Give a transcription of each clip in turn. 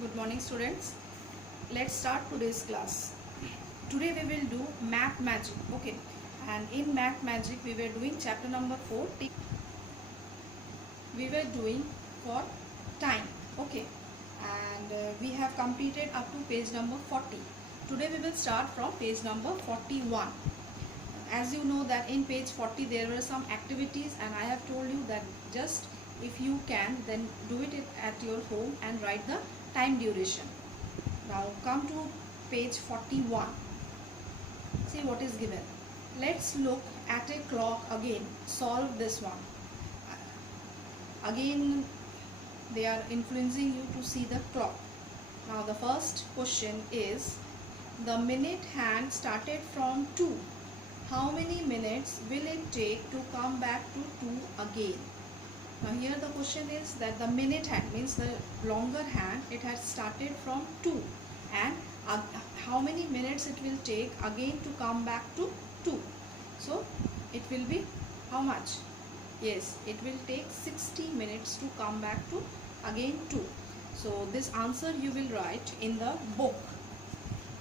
Good morning, students. Let's start today's class. Today we will do math magic. Okay, and in math magic we were doing chapter number 4. We were doing for time. Okay, and we have completed up to page number 40. Today we will start from page number 41. As you know that in page 40 there were some activities, and I have told you that just if you can then do it at your home and write the time duration. Now come to page 41. See what is given. Let's look at a clock again. Solve this one. Again they are influencing you to see the clock. Now the first question is, the minute hand started from 2. How many minutes will it take to come back to 2 again? Now here the question is that the minute hand means the longer hand, it has started from 2, and how many minutes it will take again to come back to 2. So it will be how much? Yes, it will take 60 minutes to come back to again 2. So this answer you will write in the book.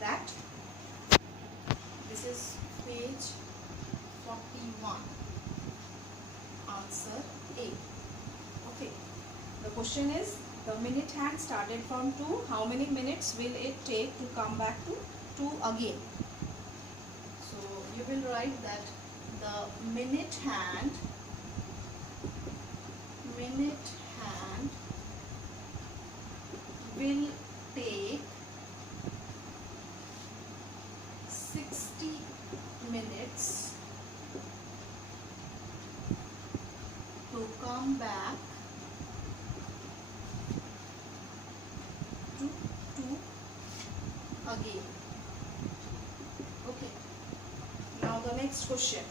That this is page 41. Answer A. Okay. The question is, the minute hand started from 2. How many minutes will it take to come back to 2 again? So you will write that the minute hand will take 60 minutes to come back to 2 again. Okay. Now the next question.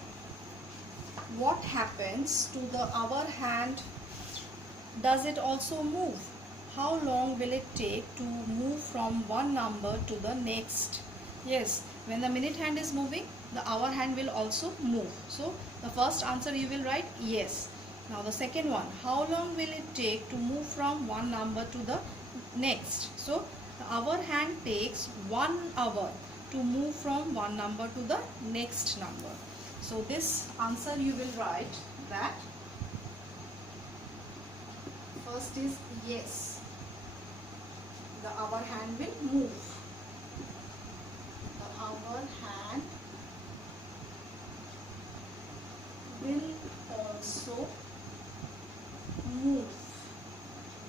What happens to the hour hand? Does it also move? How long will it take to move from one number to the next? Yes, when the minute hand is moving, the hour hand will also move. So the first answer you will write yes. Now the second one, how long will it take to move from one number to the next? So the hour hand takes 1 hour to move from one number to the next number. So this answer you will write that first is yes, the hour hand will move. The hour hand will also move.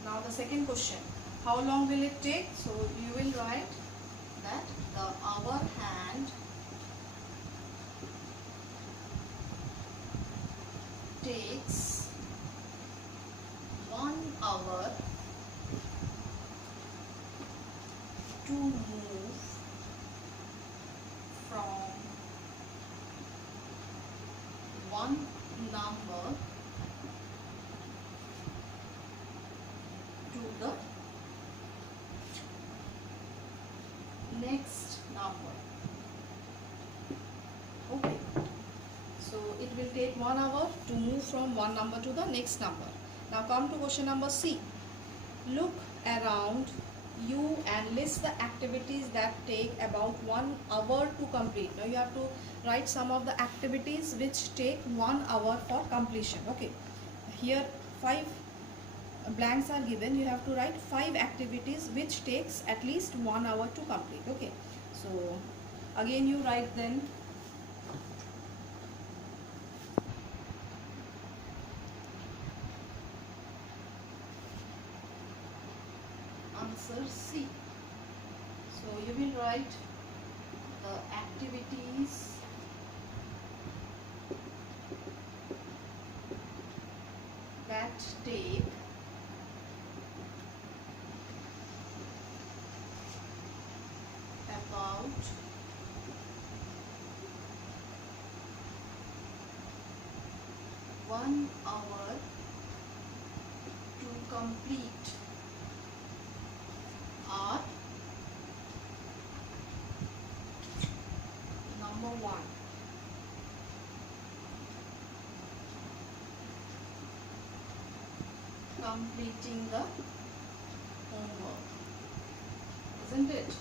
Now the second question, how long will it take? So you will write that the hour hand takes 1 hour to move from one number to the next number. Okay. So it will take 1 hour to move from one number to the next number. Now come to question number C. Look around you and list the activities that take about 1 hour to complete. Now you have to write some of the activities which take 1 hour for completion. Okay. Here 5 blanks are given. You have to write 5 activities which takes at least 1 hour to complete. Okay. So again you write then answer C. So you will write the activities that take about 1 hour to complete are number 1, completing the homework. isn't it?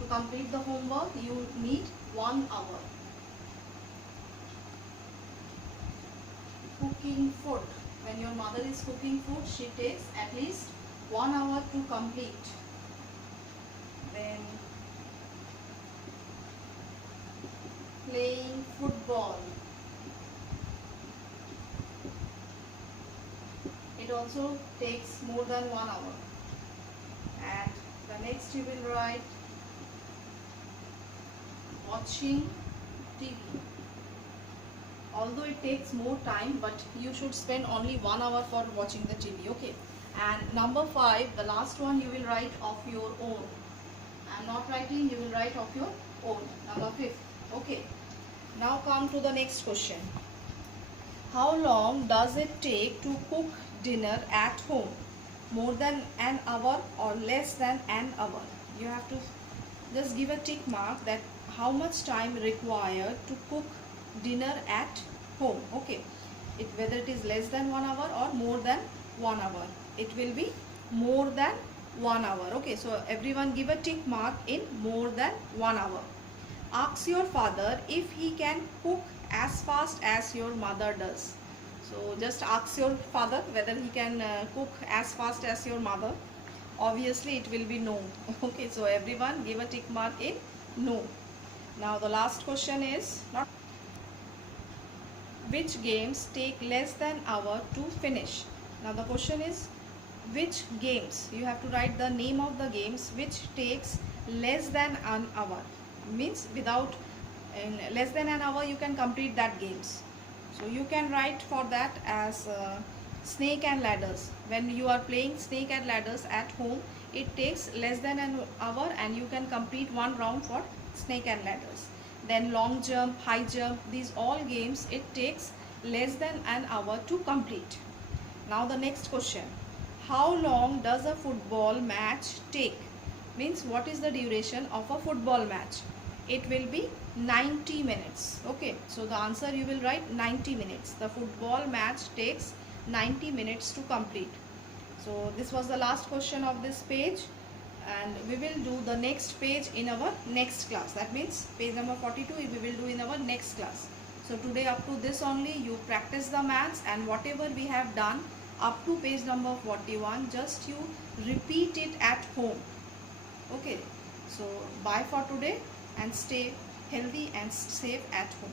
To complete the homework, you need 1 hour. Cooking food. When your mother is cooking food, she takes at least 1 hour to complete. Then playing football. It also takes more than 1 hour. And the next you will write watching TV. Although it takes more time, but you should spend only 1 hour for watching the TV, okay? And number 5, the last one, you will write of your own. I am not writing, you will write of your own. Number 5, okay? Now come to the next question. How long does it take to cook dinner at home? More than an hour or less than an hour? You have to just give a tick mark that how much time required to cook dinner at home, okay? Whether it is less than 1 hour or more than 1 hour, it will be more than 1 hour, okay? So everyone give a tick mark in more than 1 hour. Ask your father if he can cook as fast as your mother does. So just ask your father whether he can cook as fast as your mother. Obviously it will be no. Okay, so everyone give a tick mark in no. Now the last question is not which games take less than hour to finish. Now the question is which games. You have to write the name of the games which takes less than an hour. Means without in less than an hour you can complete that games. So you can write for that as snake and ladders. When you are playing snake and ladders at home, it takes less than an hour and you can complete one round for snake and ladders. Then long jump, high jump, these all games it takes less than an hour to complete. Now the next question. How long does a football match take? Means what is the duration of a football match? It will be 90 minutes. Okay, so the answer you will write 90 minutes. The football match takes 90 minutes to complete. So this was the last question of this page, and we will do the next page in our next class. That means page number 42 we will do in our next class. So today up to this only, you practice the maths, and whatever we have done up to page number 41, just you repeat it at home. Okay, so bye for today and stay healthy and safe at home.